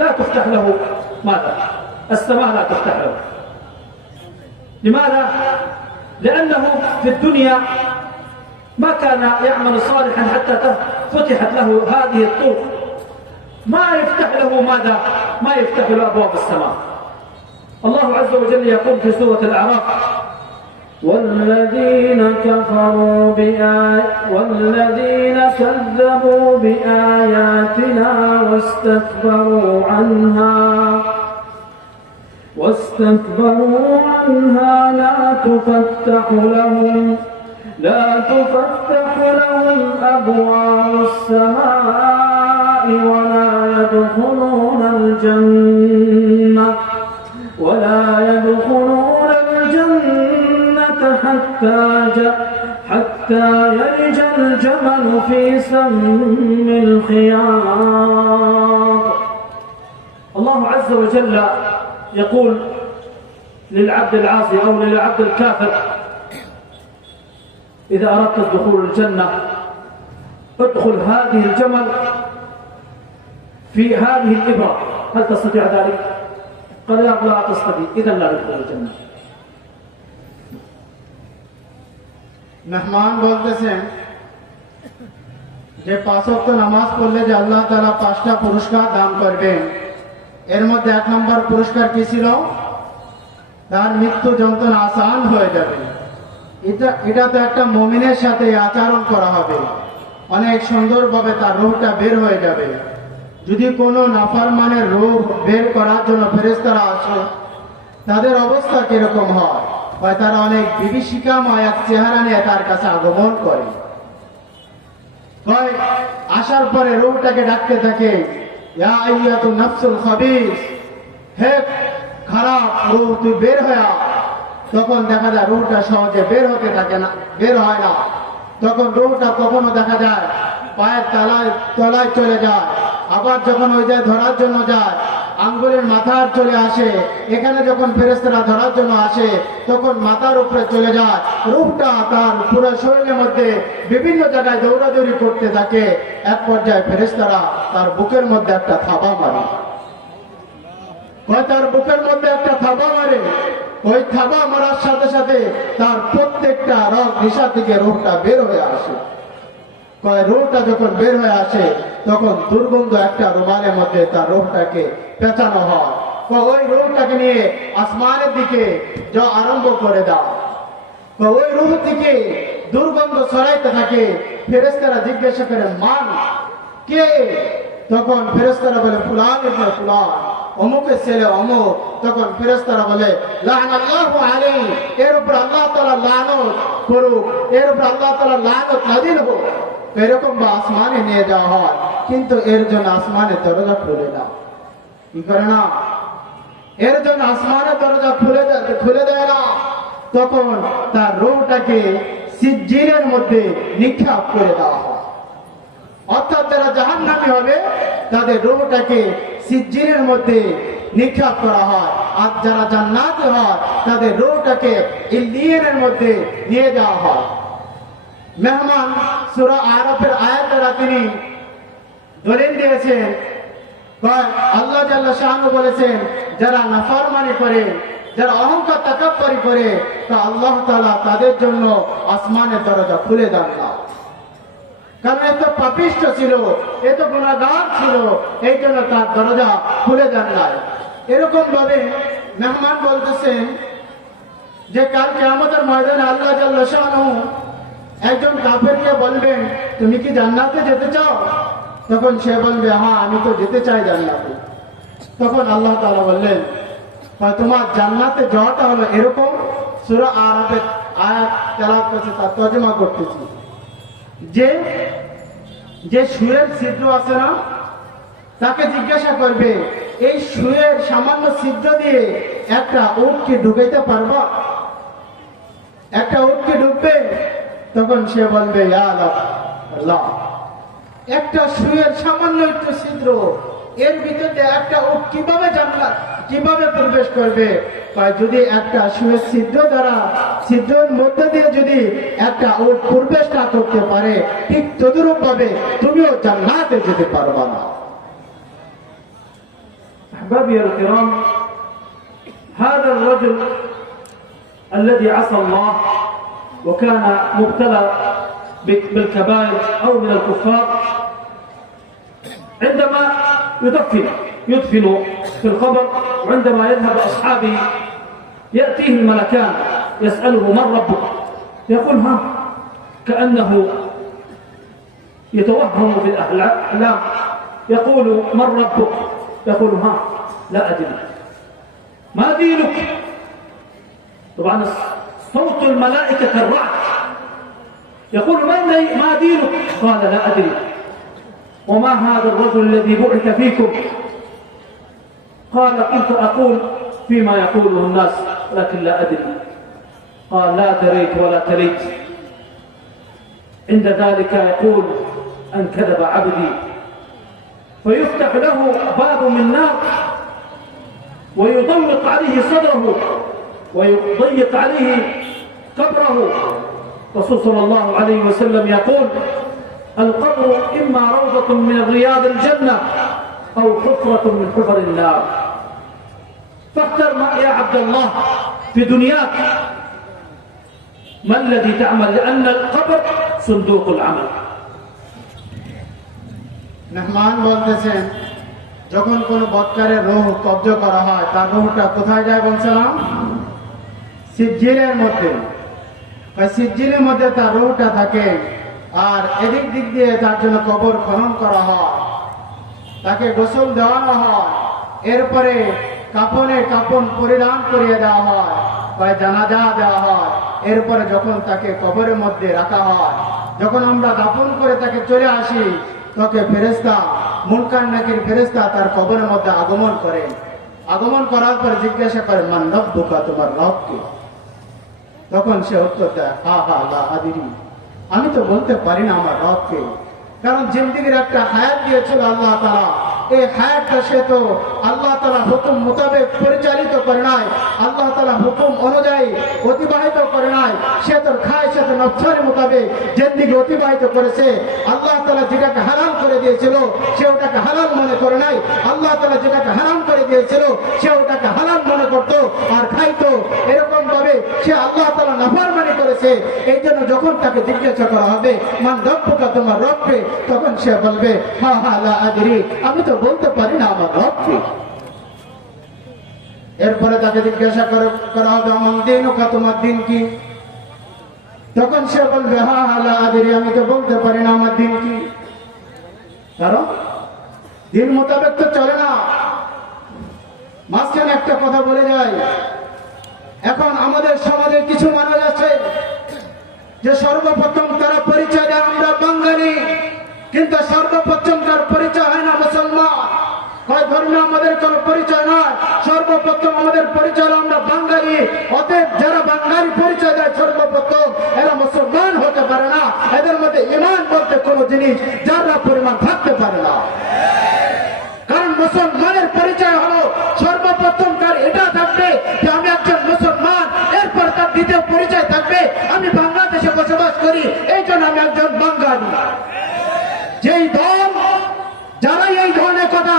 لا تفتح له ماذا؟ السماء لا تفتح له. لماذا؟ لأنه في الدنيا ما كان يعمل صالحا حتى فتحت له هذه الطرق، ما يفتح له ماذا؟ ما يفتح له أبواب السماء. الله عز وجل يقول في سورة الأعراف: والذين كذبوا بآياتنا واستكبروا عنها لا تفتح لهم أبواب السماء ولا يدخلون الجنة حتى يلج الجمل في سم الخياط. الله عز وجل يقول للعبد العاصي أو للعبد الكافر: إذا أردت الدخول الجنة ادخل هذه الجمل في هذه الإبرة، هل تستطيع ذلك؟ قال: لا تستطيع، إذا لا تدخل الجنة. মেহমান বলতেছেন যে 5 ওয়াক্ত নামাজ পড়লে যে আল্লাহ তাআলা 5টা পুরস্কার দান করবেন, এর মধ্যে 1 নম্বর পুরস্কার কি ছিল? তার মৃত্যু যন্ত্রণা আসান হয়ে যাবে। এটা তো একটা মুমিনের সাথে আচরণ করা হবে, অনেক সুন্দরভাবে তার রূহটা বের হয়ে যাবে। যদি কোনো নাফরমানের রূহ বের করার জন্য ফেরেশতারা আসে, তাদের অবস্থা কিরকম হয়? তারা অনেক বিভীষিকাময় এক চেহারা নিয়ে তার কাছে আগমন করে। আসার পরে রূহটাকে ডাকতে থাকে, ইয়া আইয়াতুন নাফসুল খাবিস, হে খারাপ রূহ তুই বের হয়ে আয়। তখন দেখা যায় রূহটা সহজে বের হয় না। তখন রূহটা কখনো দেখা যায় পায়ের তলায় চলে যায়, আবার যখন ওই যায় ধরার জন্য যায় আঙ্গুলের মাথার চলে আসে। এখানে যখন ফেরেশতারা ধরার জন্য আসে তখন মাথার উপরে চলে যায়। রূহটা তার পুরো শরীরের মধ্যে বিভিন্ন জায়গায় দৌড়াদৌড়ি করতে থাকে। এক পর্যায়ে ফেরেশতারা তার বুকের মধ্যে একটা থাবা মারে। তার বুকের মধ্যে একটা থাবা মারে। ওই থাবা মারার সাথে সাথে তার প্রত্যেকটা রগ নিশা থেকে রূহটা বের হয়ে আসে। রূহটা যখন বের হয়ে আসে তখন দুর্গন্ধ একটা রুমালের মধ্যে তার রূহটাকে পেঁচানো হয়। ওই রূহটাকে নিয়ে আসমানের দিকে যা আরম্ভ করে দাও। ওই রূহ থেকে দুর্গন্ধ ছড়াইতে থাকে। ফেরেশতারা জিজ্ঞাসা করে, মান কে? তখন ফেরেশতারা বলে, ফুলান ইবনে ফুলান, অমুকের ছেলে অমুক। তখন ফেরেশতারা বলে, লাআনাল্লাহু আলাইহি, এর উপর আল্লাহ তাআলা লানত করুক, এর উপর আল্লাহ তাআলা লানত নাযিল হোক। এরকম বা আসমানে নিয়ে যাওয়া হয়, কিন্তু এর জন্য আসমানের দরজা খুলে না। কি করে না? এর জন্য আসমানের দরজা খুলে দেয় না। তখন তার রূহটাকে সিজ্জিনের মধ্যে নিক্ষেপ করে দেওয়া হয়। অর্থাৎ যারা জাহান্নামী হবে তাদের রূহটাকে সিজ্জিনের মধ্যে নিক্ষেপ করা হয়, আর যারা জান্নাতি হয় তাদের রূহটাকে ইল্লিয়িনের মধ্যে নিয়ে যাওয়া হয়। মেহমান সূরা আরাফের আয়াত দ্বারা তিনি দলিল দিয়েছেন। আল্লাহ জাল্লা শাআনহু বলেছেন, যারা নাফরমানি করে, যারা অহংকার তাকাব্বুরি করে, তা আল্লাহ তাআলা তাদের জন্য আসমানের দরজা খুলে দেন না। কারণ এত পাপিষ্ঠ ছিল, এত গুনাহগার ছিল, এই জন্য তার দরজা খুলে দেন নাই। এরকম ভাবে মেহমান বলতেছেন যে কাল কিয়ামতের ময়দানে আল্লাহ জাল্লা শাআনহু একজন কাফেরকে বলবেন, তুমি কি জান্নাতে যেতে চাও? তখন সে বলবে, হ্যাঁ আমি তো যেতে চাই জান্নাতে। তখন আল্লাহ তাআলা বললেন, তোমার জান্নাতে যাওয়াটা হলো এরকম। সূরা আরাফের আয়াত তেলাওয়াত করছে, তার তরজমা করতেছি, যে সুয়ের ছিদ্র আছে না, তাকে জিজ্ঞাসা করবে, এই সুয়ের সামান্য ছিদ্র দিয়ে একটা উট কি ঢুকাইতে পারবা? একটা উট কি ঢুকবে? তখন সে বলবে, ইয়া আল্লাহ, একটা সুয়ের সামান্য একটু ছিদ্র, এর ভিতরে একটা উট কিভাবে জান্নাত কিভাবে প্রবেশ করবে? যদি একটা সুয়ের ছিদ্র দ্বারা, ছিদ্রের মধ্যে দিয়ে যদি একটা উট প্রবেশ না করতে পারে, ঠিক তদুরূপ ভাবে তুমিও জান্নাতে যেতে পারবা না। أحبابي الكرام، هذا الرجل الذي عصى الله وكان مبتلى بالكبائر أو من الكفار، عندما يدفن في القبر، وعندما يذهب أصحابه يأتيه الملكان يسأله من ربك؟ يقول ها، كأنه يتوهم في الأحلام، يقول من ربك؟ يقول ها لا أدري. ما دينك؟ طبعا صوت الملائكة كالرعد، يقول ما دينك؟ قال لا أدري. وما هذا الرجل الذي بعث فيكم؟ قال كنت أقول فيما يقوله الناس ولكن لا أدري. قال لا دريت ولا تليت. عند ذلك يقول أن كذب عبدي، فيفتح له باب من نار ويضيق عليه صدره ويضيق عليه قبره. الرسول صلى الله عليه وسلم يقول القبر إما روضة من رياض الجنة أو حفرة من حفر النار. فاختر يا عبد الله في دنياك ما الذي تعمل، لأن القبر صندوق العمل. মেহমান বলতেছেন, যখন কোন বৎকারের রূহ কব্জ করা হয়, তার রূহটা কোথায় যায় বলছিলাম? সিজ্জিলের মধ্যে। সিজ্জিলের মধ্যে তার রূহটা থাকে, আর এদিক দিক দিয়ে তার জন্য কবর খনন করা হয়, তাকে গোসল দেওয়ানো হয়, এরপরে কাপন পরিধান করিয়ে দেওয়া হয়, জানাজা দেওয়া হয়। এরপরে যখন তাকে কবরের মধ্যে রাখা হয়, যখন আমরা দাফন করে তাকে চলে আসি, তোকে ফেরেশতা, মুনকার নাকির ফেরেশতা তার কবরের মধ্যে আগমন করে। আগমন করার পর জিজ্ঞাসা করে, মান রব্বুকা, তোমার রব কে? তখন সে উত্তর দেয়, হা হা লা আদিরি, আমি তো বলতে পারি না আমার রব কে। কারণ জিন্দেগির একটা হায়াত দিয়েছিল আল্লাহ তাআলা, এই হায়াতটা সে তো আল্লাহ তাআলা হুকুম মোতাবেক পরিচালিত করে নাই, আল্লাহ তাআলা হুকুম অনুযায়ী অতিবাহিত করে নাই। সে তো খায়, সে তো নফসের মোতাবেক জিন্দেগি অতিবাহিত করেছে। আল্লাহ তাআলা যেটাকে হারাম করে দিয়েছিল সে ওটাকে হালাল মনে করে নাই, আল্লাহ তাআলা যেটাকে হারাম করে দিয়েছিল সে ওটাকে হালাল মনে করতো আর খাইতো। এরকম ভাবে সে আল্লাহ তাআলা নাফরমানি করেছে। এই জন্য যখন তাকে জিজ্ঞাসা করা হবে, মান রব্বুকা, তোমার রব কে? তখন সে বলবে, হা হা লা আদরি, আমি তো বলতে পারি না আমার রব কে। এরপরে তাকে জিজ্ঞাসা করা হবে, আমার দিনুকা, তোমার দিন কি? তখন সে বলবে, হা হা লা আদরি, আমি তো বলতে পারি না আমার দিন কি। কারণ দিন মোতাবেক তো চলে না। মাঝখানে একটা কথা বলে যায়, এখন আমাদের সমাজে কিছু মানুষ আছে যে সর্বপ্রথম তারা পরিচয় দেয় আমরা বাঙালি, কিন্তু সর্বপ্রথম তার পরিচয় হয় না মুসলমান। হয় ধর্মে আমাদের কোনো পরিচয় নয়, সর্বপ্রথম আমাদের পরিচয় আমরা বাঙালি। অতএব যারা বাঙালি পরিচয় দেয় সর্বপ্রথম, এরা মুসলমান হতে পারে না। এদের মধ্যে ঈমান বলতে কোনো জিনিস যারা পরিমাণ থাকতে পারে না। কারণ মুসলমানের পরিচয় হলো সর্বপ্রথম তার এটা থাকবে যে আমি একজন মুসলমান, এরপর তার দ্বিতীয় পরিচয় থাকবে আমি বাংলাদেশে বসবাস করি, এই জন্য আমি একজন বাঙালি। যেই দল যারা এই ধরনের কথা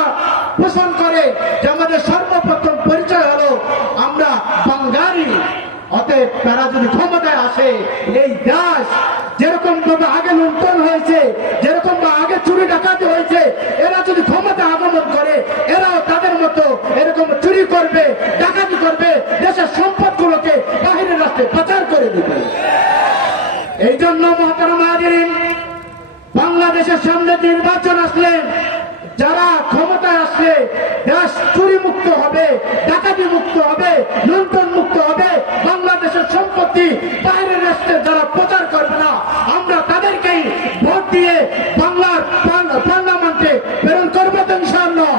পোষণ করে যে আমাদের সর্বপ্রথম পরিচয় হলো আমরা বাঙালি, অতএব তারা যদি ক্ষমতায় আসে, এই দেশ যেরকম ভাবে আগে লুণ্ঠন হয়েছে, এই জন্য মুহতারাম হাজিরিন, বাংলাদেশের সামনে নির্বাচন আসলে যারা ক্ষমতায় আসলে দেশ চুরি মুক্ত হবে, ডাকাতি মুক্ত হবে, লুণ্ঠন মুক্ত হবে, বাংলাদেশের সম্পত্তি বাইরের রাষ্ট্রে যারা প্রচার করবে না, আমরা তাদেরকেই ভোট দিয়ে বাংলার পার্লামেন্টে প্রেরণ করবো তো ইনশাআল্লাহ।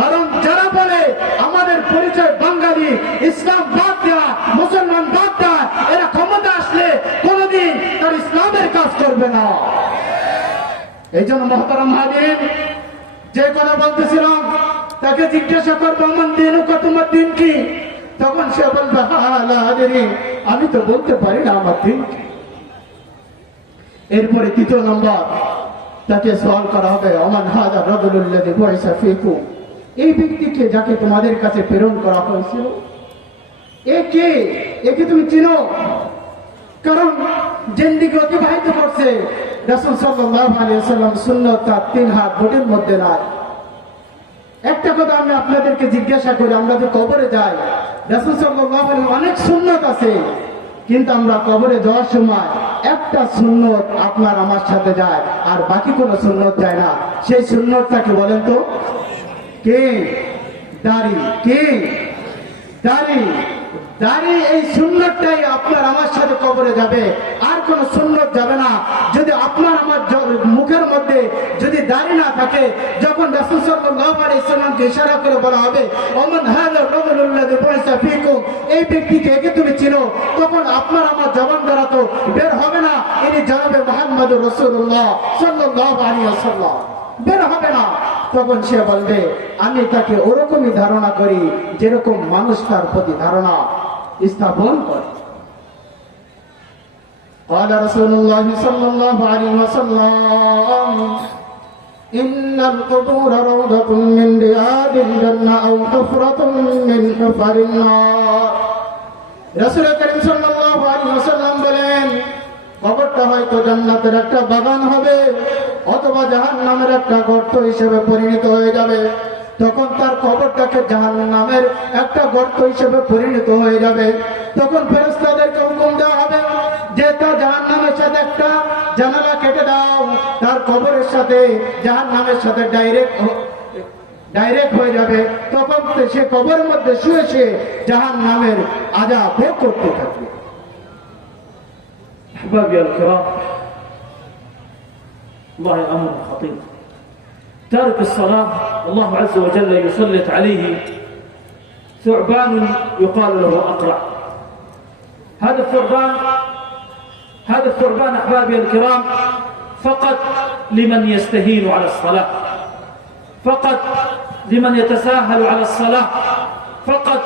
কারণ যারা বলে আমাদের পরিচয় বাঙালি, ইসলাম বাদ দেওয়া, মুসলমান বাদ দেওয়া, এরা ক্ষমতা আসলে কোনদিন তার ইসলামের কাজ করবে না। এই জন্য মুহতারাম হাজিরিন, যে কথা বলতেছিলাম তাকে জিজ্ঞাসা করবো আমার দিন তোমার দিন কি, তখন সে বলবে হাজিরিন আমি তো বলতে পারি না আমার দিন কি। এরপরে তৃতীয় নম্বর তাকে সওয়াল করা হবে ওমান হাযা রাজুলুল্লাযী বুইসা ফীকুম, এই ব্যক্তিকে যাকে তোমাদের কাছে প্রেরণ করা হয়েছিল একে, একে তুমি চিনো? কারণ জিন্দেগি অতিবাহিত করছে রাসূল সাল্লাল্লাহু আলাইহি ওয়াসাল্লাম সুন্নাত তার 3 হাত বুটের মধ্যে নাই। একটা কথা আমি আপনাদেরকে জিজ্ঞাসা করি, আমরা যে কবরে যাই, রাসূল সাল্লাল্লাহু আলাইহি অনেক সুন্নাত আছে, কিন্তু আমরা কবরে যাওয়ার সময় একটা সুন্নত আপনার আমার সাথে যায় আর বাকি কোনো সুন্নত যায় না। সেই সুন্নতটাকে বলেন তো কে? দাড়ি। কে? দাড়ি। দাড়ি, এই সুন্নতটাই আপনার আমার সাথে কবরে যাবে, আর কোন সুন্নত যাবে না। যদি আপনার আমার মুখের মধ্যে যদি দাড়ি না থাকে, যখন রাসূল সাল্লাল্লাহু আলাইহি ওয়াসাল্লামকে ইশারা করে বলা হবে ওমান হাযা রাজুলুল্লাযী বুইসা ফীকুম, এই ব্যক্তিকে একে তুমি চিনো, তখন আপনার আমার জবান দ্বারা তো বের হবে না ইনি জনাবে মুহাম্মদুর রাসূলুল্লাহ সাল্লাল্লাহু আলাইহি ওয়াসাল্লাম, বের হবে না। তখন সে বলবে আমি তাকে ওরকমই ধারণা করি যেরকম মানুষ তার প্রতি ধারণা স্থাপন করে। قال رسول الله صلى الله عليه وسلم إن القبور روضة من رياض الجنة أو حفرة من حفر النار। রাসূল করিম সাল্লাল্লাহু আলাইহি ওয়াসাল্লাম বলেন কবরটা হয়তো জান্নাতের একটা বাগান হবে অথবা জাহান্নামের একটা গর্ত হিসেবে পরিণত হয়ে যাবে। তখন তার কবরটাকে জাহান্নামের একটা গর্ত হিসেবে পরিণত হয়ে যাবে। তখন ফেরেশতাদেরকে হুকুম দেওয়া হবে যে তার জাহান্নামের সাথে একটা জানালা কেটে দাও, তার কবরের সাথে জাহান্নামের সাথে ডাইরেক্ট হয়ে যাবে। তখন সে কবরের মধ্যে শুয়ে শুয়ে জাহান্নামের আযাব ভোগ করতে থাকবে। أحبابي الكرام، والله أمر خطير. تارك الصلاة الله عز وجل يسلط عليه ثعبان يقال له أقرع. هذا الثعبان أحبابي الكرام فقط لمن يستهين على الصلاة، فقط لمن يتساهل على الصلاة، فقط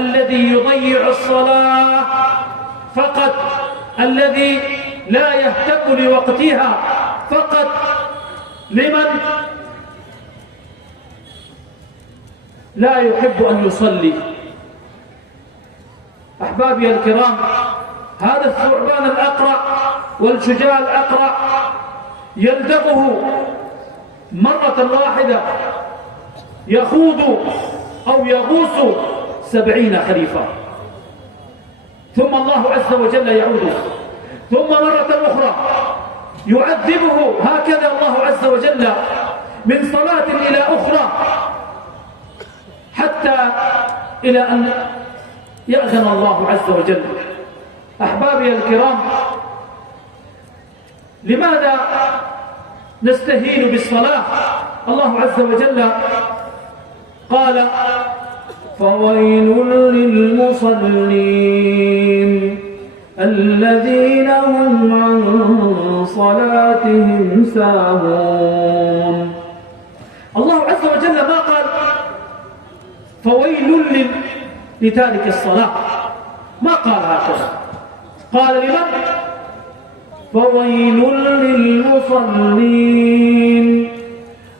الذي يضيع الصلاة، فقط الذي لا يهتم لوقتها، فقط لمن لا يحب أن يصلي. أحبابي الكرام، هذا الثعبان الأقرع والشجاع الأقرع يلدغه مرة واحدة يخوض أو يغوص 70 خريفا، ثم الله عز وجل يعوده، ثم مرة أخرى يعذبه هكذا الله عز وجل من صلاة إلى أخرى حتى إلى أن يأذن الله عز وجل. أحبابي الكرام، لماذا نستهين بالصلاة؟ الله عز وجل قال فويل للمصلين الذين هم عن صلاتهم ساهون. الله عز وجل ما قال فويل لتارك الصلاة، ما قال هكذا، قال لمن؟ فويل للمصلين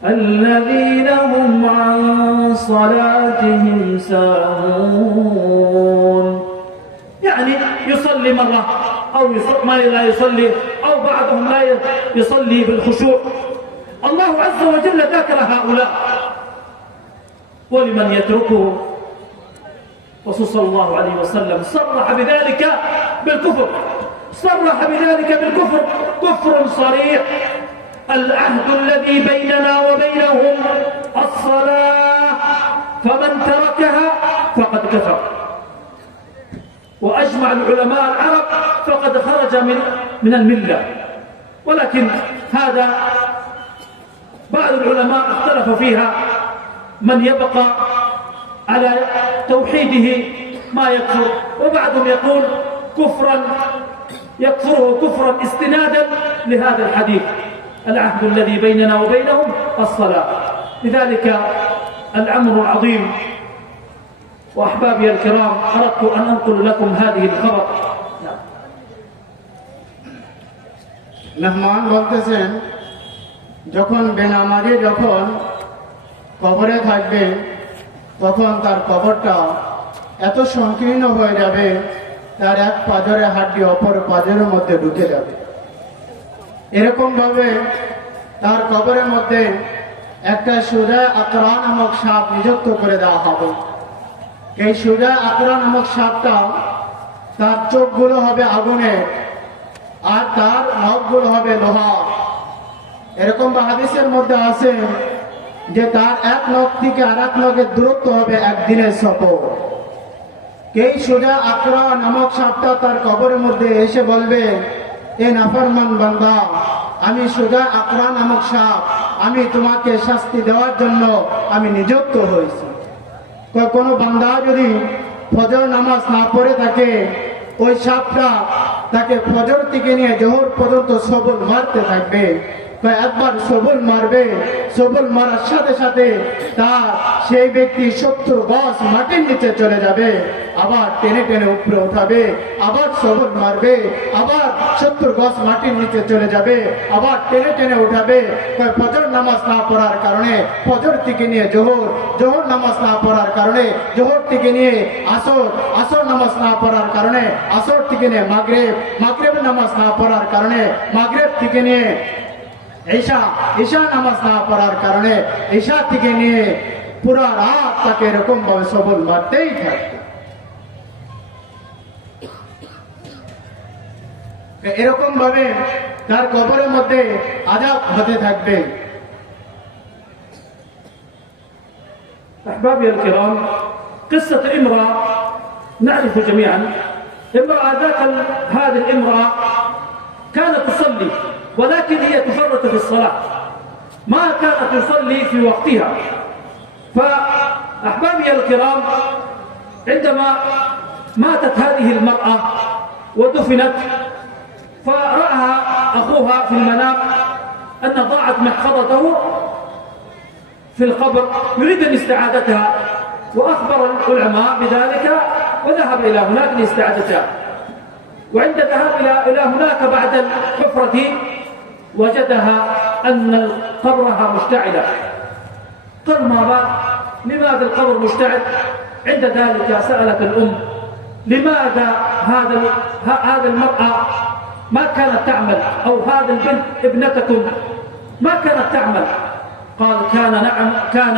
الذين هم عن صلاتهم ساهون، يعني يصلي مرة أو ما لا يصلي، أو بعضهم لا يصلي بالخشوع. الله عز وجل ذكر هؤلاء، ولمن يتركه الرسول صلى الله عليه وسلم صرح بذلك بالكفر. صرح بذلك بالكفر، كفر صريح. العهد الذي بيننا وبينهم الصلاة، فمن تركها فقد كفر. وأجمع العلماء العرب فقد خرج من الملة. ولكن هذا بعض العلماء اختلف فيها، من يبقى على توحيده ما يكفر، وبعضهم يقول كفرا يكفره كفرا استنادا لهذا الحديث: العهد الذي بيننا وبينهم الصلاة. لذلك الأمر العظيم. وأحبابي الكرام، أردت أن أنقل لكم هذه الخبر. মেহমান বলতেছেন, যখন বেনামাজি যখন কবরে থাকবে তখন তার কবরটা এত সংকীর্ণ হয়ে যাবে, তার এক পাঁজরের হাড্ডি অপর পাঁজরের মধ্যে ঢুকে যাবে। এরকম ভাবে তার কবরের মধ্যে একটা সুজা আকরা নামক সাপ নিযুক্ত করে দেওয়া হবে। এই সুজা আকরা নামক সাপটা, তার চোখগুলো হবে আগুনের আর তার নখগুলো হবে লোহা। এরকম হাদিসের মধ্যে আছে যে তার এক নখ থেকে আর এক নখের দূরত্ব হবে একদিনের সফর। এই সুজা আকরা নামক সাপটা তার কবরের মধ্যে এসে বলবে, এ নাফরমান বান্দা, আমি সুজা আকরা নামক সাপ, আমি তোমাকে শাস্তি দেওয়ার জন্য আমি নিযুক্ত হয়েছি। কোনো বান্দা যদি ফজর নামাজ না পড়ে থাকে, ওই সাপটা তাকে ফজর থেকে নিয়ে জোহর পর্যন্ত সবল মারতে থাকবে। একবার সবল মারবে, সবল মারার সাথে সাথে তার সেই ব্যক্তি 70 গজ মাটির নিচে চলে যাবে, আবার টেনে টেনে উপরে উঠাবে, আবার সবল মারবে, আবার 70 গজ মাটির নিচে চলে যাবে, আবার টেনে টেনে উঠাবে। ফজর নামাজ না পড়ার কারণে ফজর থেকে নিয়ে জোহর, জোহর নামাজ না পড়ার কারণে জোহর থেকে নিয়ে আসর, আসর নামাজ না পড়ার কারণে আসর থেকে নিয়ে মাগরিব, মাগরিব নামাজ না পড়ার কারণে মাগরিব থেকে নিয়ে ঈশা, ঈশা নামাজ না পড়ার কারণে ঈশা থেকে নিয়ে পুরো রাত তাকে এরকম ভাবে সবল মারতেই থাকবে। এরকম ভাবে তার কবরের মধ্যে আযাব হতে থাকবে। أحبابي الكرام، قصة امرأة نعرف جميعا. امرأة هذه الامرأة كانت تصلي، ولكن هي تفرط في الصلاة، ما كانت تصلي في وقتها. فأحبابي الكرام، عندما ماتت هذه المرأة ودفنت، فرأى أخوها في المنام أن ضاعت محفظته في القبر، يريد أن استعادتها، وأخبر العلماء بذلك وذهب إلى هناك لاستعادتها. وعند الذهاب إلى هناك بعد الحفرة وجدها أن قبرها مشتعلة. قال ما بال؟ لماذا القبر مشتعل؟ عند ذلك سألت الأم: لماذا هذا المرأة ما كانت تعمل، أو هذا البنت ابنتكم ما كانت تعمل؟ قال: كان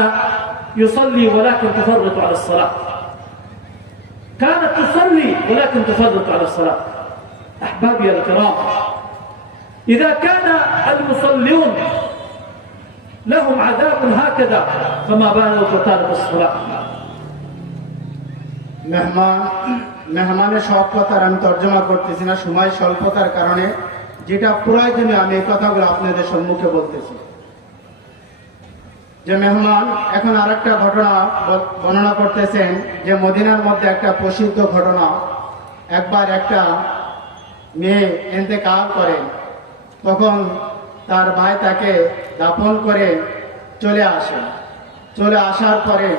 يصلي ولكن تفرط على الصلاة. كانت تصلي ولكن تفرط على الصلاة. أحبابي الكرام، إذا كان المصلون لهم عذاب هكذا فما بالك بتارك الصلاة. মেহমানের স্বল্পতার আমি তর্জমা করতেছি না, সময় স্বল্পতার কারণে, যেটা প্রয়োজনীয় আমি এই কথাগুলো আপনাদের সম্মুখে বলতেছি। যে মেহমান এখন আরেকটা ঘটনা বর্ণনা করতেছেন, যে মদিনার মধ্যে একটা প্রসিদ্ধ ঘটনা। একবার একটা মেয়ে ইন্তেকাল করে, তখন তার ভাই তাকে দাফন করে চলে আসে। চলে আসার পরে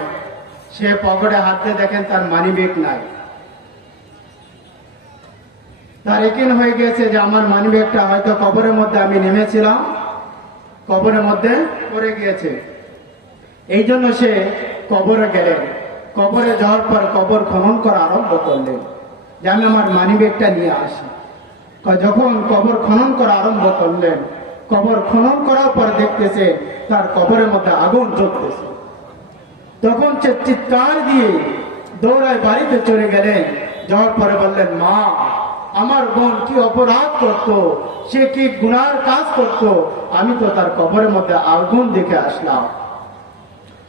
সে পকেটে হাত দিয়ে দেখেন তার মানিব্যাগ নাই। তার একিন হয়ে গেছে যে আমার মানিব্যাগটা হয়তো কবরের মধ্যে আমি নেমেছিলাম, কবরের মধ্যে পড়ে গিয়েছে। এই জন্য সে কবরে গেলেন। কবরে যাওয়ার পর কবর খনন করা আরম্ভ করলেন যে আমি আমার মানিব্যাগটা নিয়ে আসি। যখন কবর খনন করা আরম্ভ করলেন, কবর খনন করার পর দেখতেছে তার কবরের মধ্যে আগুন জ্বলতেছে। তখন সে চিৎকার দিয়ে দৌড়ায় বাড়িতে চলে গেলেন। যাওয়ার পরে বললেন, মা আমার বোন কি অপরাধ করত, সে কি গুনার কাজ করত, আমি তো তার কবরের মধ্যে আগুন দেখে আসলাম।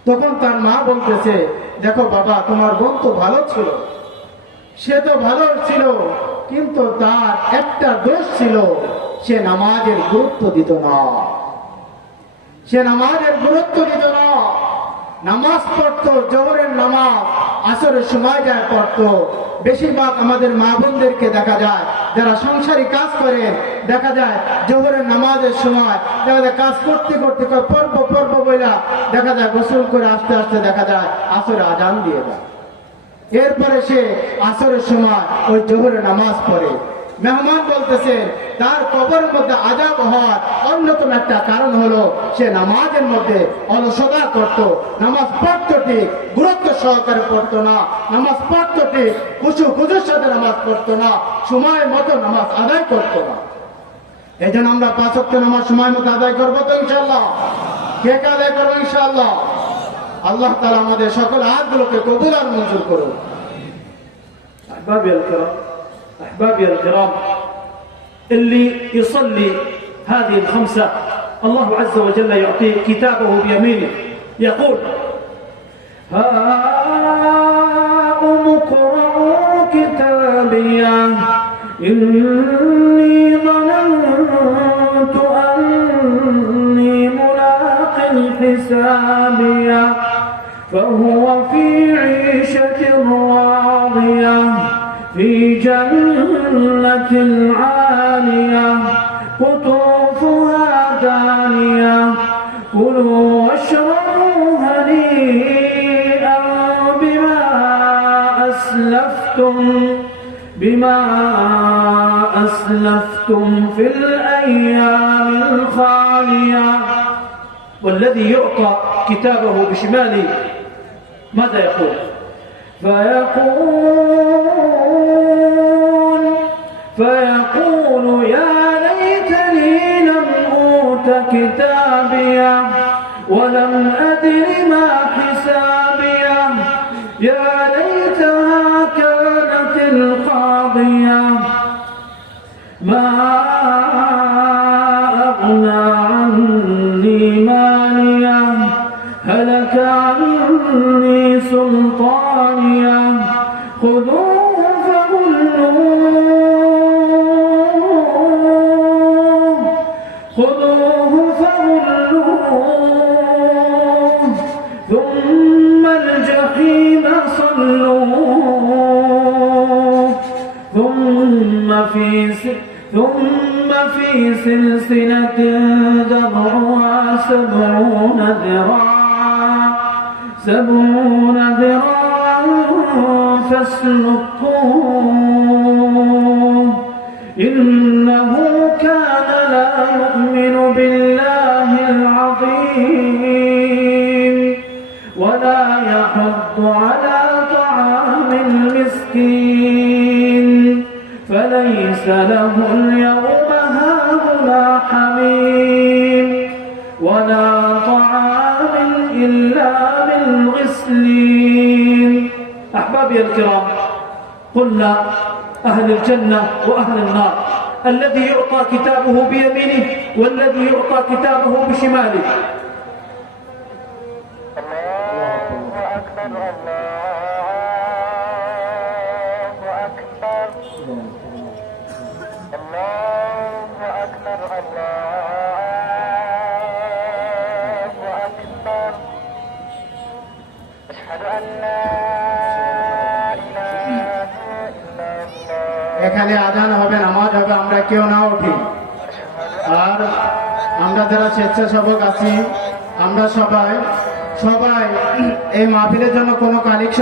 তখন তার মা বলতেছে, দেখো বাবা, তোমার বোন তো ভালো ছিল, সে তো ভালো ছিল, কিন্তু তার একটা দোষ ছিল, সে নামাজের গুরুত্ব দিত না। সে নামাজের গুরুত্ব দিত না। নামাজ পড়তো, জোহরের নামাজ আসরের সময় যায় পড়তো। বেশিরভাগ আমাদের মা বোনদেরকে দেখা যায়, যারা সংসারী কাজ করে, দেখা যায় জোহরের নামাজের সময় দেখা যায় কাজ করতে করতে পর্ব বইলা দেখা যায় গোসল করে আস্তে আস্তে দেখা যায় আসরে আজান দিয়ে দেয়। এরপরে সে আসরের সময় ওই জোহরের নামাজ পড়ে। মেহমান বলতেছেন, তার কবরের মধ্যে আযাব হওয়ার অন্যতম একটা কারণ হলো সে নামাজের মধ্যে অলসতা করত। নামাজ পড়তো ঠিক, গুরুত্ব সহকারে পড়তো না। নামাজ পড়তো ঠিক, খুশুর সাথে নামাজ পড়তো না, সময় মতো নামাজ আদায় করতো না। এই জন্য আমরা 5 ওয়াক্ত নামাজ সময় মতো আদায় করবো তো ইনশাআল্লাহ। কে কে আদায় করবো ইনশাআল্লাহ? আল্লাহ তাআলা আমাদের সকল হাতগুলোকে কবুল আর মঞ্জুর করুন। أحبابي الكرام، اللي يصلي هذه الخمسة الله عز وجل يعطيه كتابه بيمينه، يقول: هاؤم اقرءوا كتابيه إني ظننت أني ملاق حسابيه فهو في عيشة راضية في جنة عالية قطوفها دانية كلوا واشربوا هنيئا بما أسلفتم في الأيام الخالية. والذي يعطى كتابه بشماله ماذا يقول؟ فيقول يا ليتني لم أوت كتابيه ولم أدر ما حسابيه يا ليتها كانت القاضية ما أغنى عني ماليه هلك عني سلطانيه خذوه فغلوه ثم الجحيم صلوه ثم في سلسلة ذرعها 70 ذراعا فاسلكوه إنه كان لا يؤمن بالله العظيم ولا يحض على طعام المسكين فليس له اليوم هاهنا حميم ولا طعام إلا من غسلين. أحبابي الكرام، قلنا أهل الجنة وأهل النار، الذي يعطى كتابه بيمينه والذي يعطى كتابه بشماله. এখানে আজান হবে, নামাজ হবে, আমরা কেউ না উঠি। আর আমরা যারা স্বেচ্ছাসেবক আছি, আমরা সবাই এই মাহফিলের জন্য কোনো কালেকশন